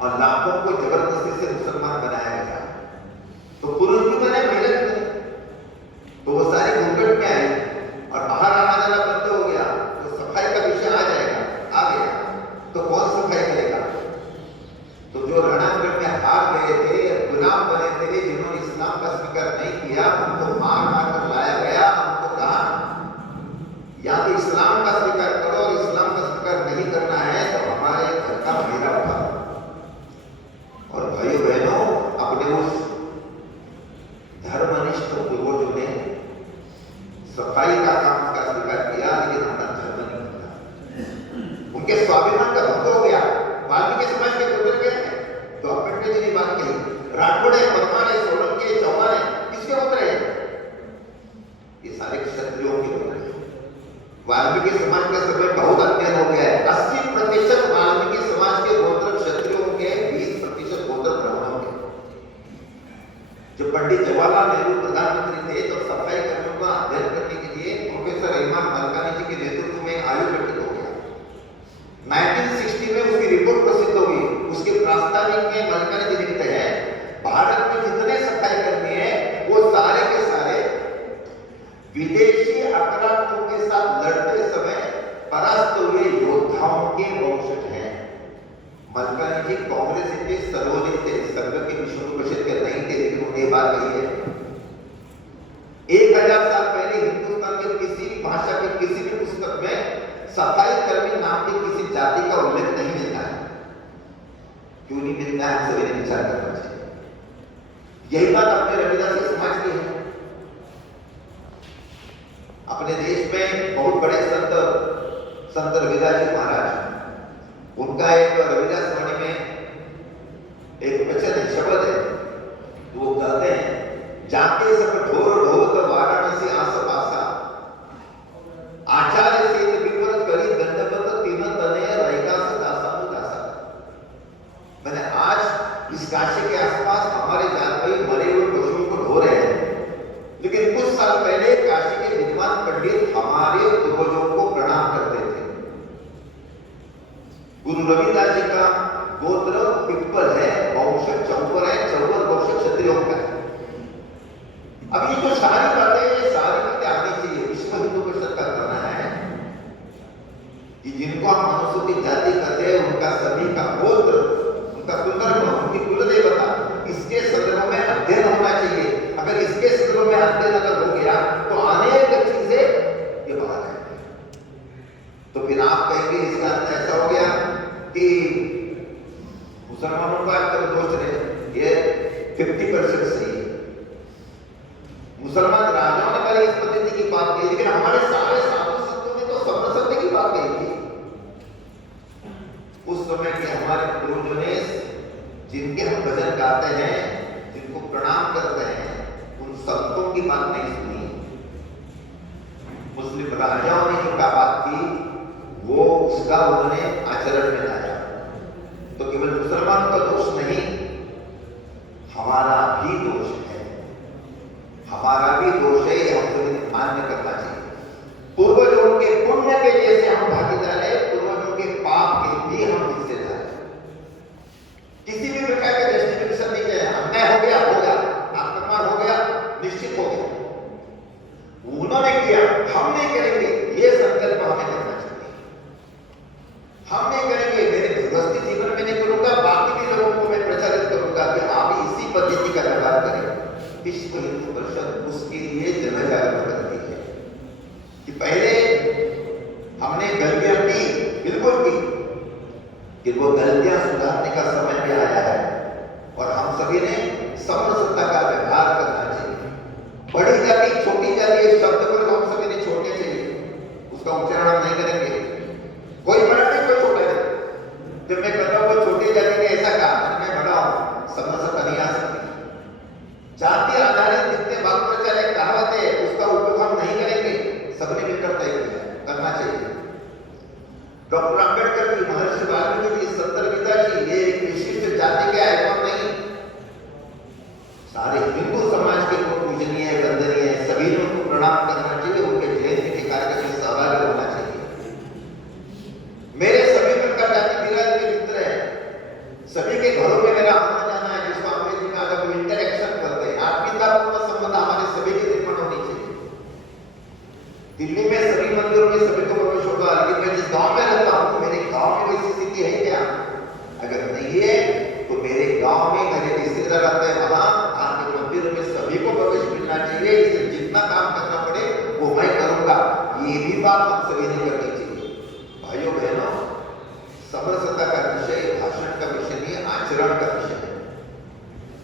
और लाखों को जबरदस्ती से मुसलमान बनाया गया। तो पुरुष भी बने, महिला भी बने, तो वो सारी घूंघट में आई और बाहर आना जाना बंद हो गया, तो सफाई का विषय आ जाएगा, आ गया, तो कौन सफाई करेगा? तो जो रणांगण में हार गए थे, गुलाम बने थे, जिन्होंने इस्लाम का स्वीकार नहीं किया, उनको मार मार कर लाया गया। उनको कहा या तो इस्लाम का स्वीकार करो, और इस्लाम का स्वीकार नहीं करना है तो हमारे घर का मेरा उठाओ। और भाइयों बहनों, अपने उस धर्मनिष्ठ पूर्वजों ने सफाई का काम का स्वीकार किया, लेकिन हमारा धर्म नहीं किया। उनके स्वाभिमान का भंग हो गया। वाल्मीकि समाज के गोत्र के तो अम्बेडकर जी ने बात कही, राठौड़ है, परमार है, सोलंकी है, चौहान है, किसके गोत्र है? ये सारे क्षत्रियों के गोत्र हैं। वाल्मीकि समाज का समय बहुत अध्ययन हो गया है। 80% वाल्मीकि समाज के गोत्र क्षत्रियों के, 20% गोत्र ब्राह्मणों के। जब पंडित जवाहरलाल नेहरू प्रधानमंत्री थे तो सफाई कर्मियों का अध्ययन करने के लिए प्रोफेसर रहमान मलकानी जी के नेतृत्व में आयोग गठित हो गया। 1960 में उसकी रिपोर्ट प्रसिद्ध हुई। उसके प्रास्ताविक में मलकानी जी लिखते हैं, भारत में जितने सफाई कर्मी हैं वो सारे के सारे विदेशी आक्रामकों के साथ लड़ते समय परास्त हुए योद्धाओं के वंशज हैं। मलकानी जी कांग्रेस के सर्वोदय थे, संघ के विषयों को प्रसिद्ध कर नहीं थे, लेकिन उन्हें बात कही है 1000 साल पहले हिंदुस्तान के किसी भी भाषा के किसी भी पुस्तक में सफाई कर्मी नाम की किसी जाति का उल्लेख नहीं मिलता है। क्यों नहीं मिलता है, सभी ने विचार करना चाहिए। यही बात अपने रविदासी समाज की है। अपने देश में बहुत बड़े संत रविदास जी महाराज, उनका एक रविदास वाणी में एक वचन है, शब्द है, वो कहते हैं, जाके सब ढोर ढोत वाराणसी आस पासा, आचार्य से विपरीत करी दंडवत तीन तने रैका से दासानु दासा। मैंने आज इस काशी के आसपास हमारे जात भाई मरे हुए पशुओं को ढो रहे हैं, लेकिन कुछ साल पहले काशी के विद्वान पंडित हमारे पूर्वजों को प्रणाम करते थे। गुरु रविदास जी का गोत्र पिप्पल है, वंश चौपर है, चौपर वंश क्षत्रियों का है। अब ये जो सारी बातें आनी चाहिए। विश्व हिंदू परिषद का कहना है कि जिनको हम अनुसूचित जाति कहते हैं, उनका सभी का गोत्र, उनका कुलधर्म, उनकी कुलदेवता, इसके संदर्भ में अध्ययन होना चाहिए। अगर इसके संदर्भ में अध्ययन अगर हो गया तो अनेक चीजें ये बात है। तो फिर आप कहेंगे इसका अर्थ ऐसा हो गया कि मुसलमानों का दोष रहे, ये 50% सही है। मुसलमान राजाओं ने पहले इस पद्धति की बात की, लेकिन हमारे सारे साधु संतों ने तो सत्य की बात कही थी। उस समय के हमारे पूर्वजों ने, जिनके हम भजन गाते हैं, जिनको प्रणाम करते हैं, उन संतों की बात नहीं सुनी। मुस्लिम राजाओं ने जो बात की वो उसका उन्होंने आचरण में लाया। तो केवल मुसलमानों का दोष नहीं, हमारा भी दोष है, हमारा भी दोष है, हमको मान्य करना चाहिए। पूर्वजों के पुण्य के जैसे हम भागीदार है, पूर्वजों के पाप के भी हम हिस्सेदार हैं। किसी भी प्रकार के जस्टिफिकेशन नहीं चाहिए। अन्याय हो गया, आक्रमण हो गया, निश्चित हो गया, उन्होंने किया, हम नहीं करेंगे, ये संकल्प हमें करना चाहिए। हम नहीं करेंगे, मेरे गृहस्थी जीवन में नहीं करूंगा, बाकी के लोगों को मैं प्रचारित करूंगा कि आप इसी पद्धति का व्यवहार करें। विश्व हिंदू परिषद उसके लिए जन जागरण करती है कि पहले हमने गलतियां की, बिल्कुल की, कि वो गलतियां सुधारने का समय भी आया है और हम सभी ने समरसता का व्यवहार करना चाहिए। बड़ी जाति छोटी जाति इस शब्द को हम सभी ने छोड़ने चाहिए, उसका उच्चारण हम नहीं करेंगे। कोई बड़ा नहीं, कोई छोटा नहीं। जब मैं कर रहा हूं वो छोटी जाति ने ऐसा कहा, मैं बड़ा हूं, समरसता नहीं आ सकती। जाति आधारित जितने भाग प्रचार है, कहावत है, उसका उपयोग हम नहीं करेंगे, सबने मिलकर तय किया करना चाहिए। डॉक्टर अंबेडकर की, महर्षि वाल्मीकि जी, संत रविदास जी, ये एक विशिष्ट जाति के आइकॉन नहीं, सारे हिंदू समाज के लोग पूजनीय है, वंदनीय है, सभी लोगों को प्रणाम करना दिल्ली में सभी मंदिरों में सभी को प्रवेश होगा, लेकिन मैं जिस गांव में रहता हूं मेरे गांव में वैसी स्थिति है क्या? अगर नहीं है तो मेरे गांव में मेरे रिश्तेदार रहते हैं, वहां धार्मिक मंदिरों में सभी को प्रवेश मिलना चाहिए। इसलिए जितना काम करना पड़े वो मैं करूंगा। ये भी बात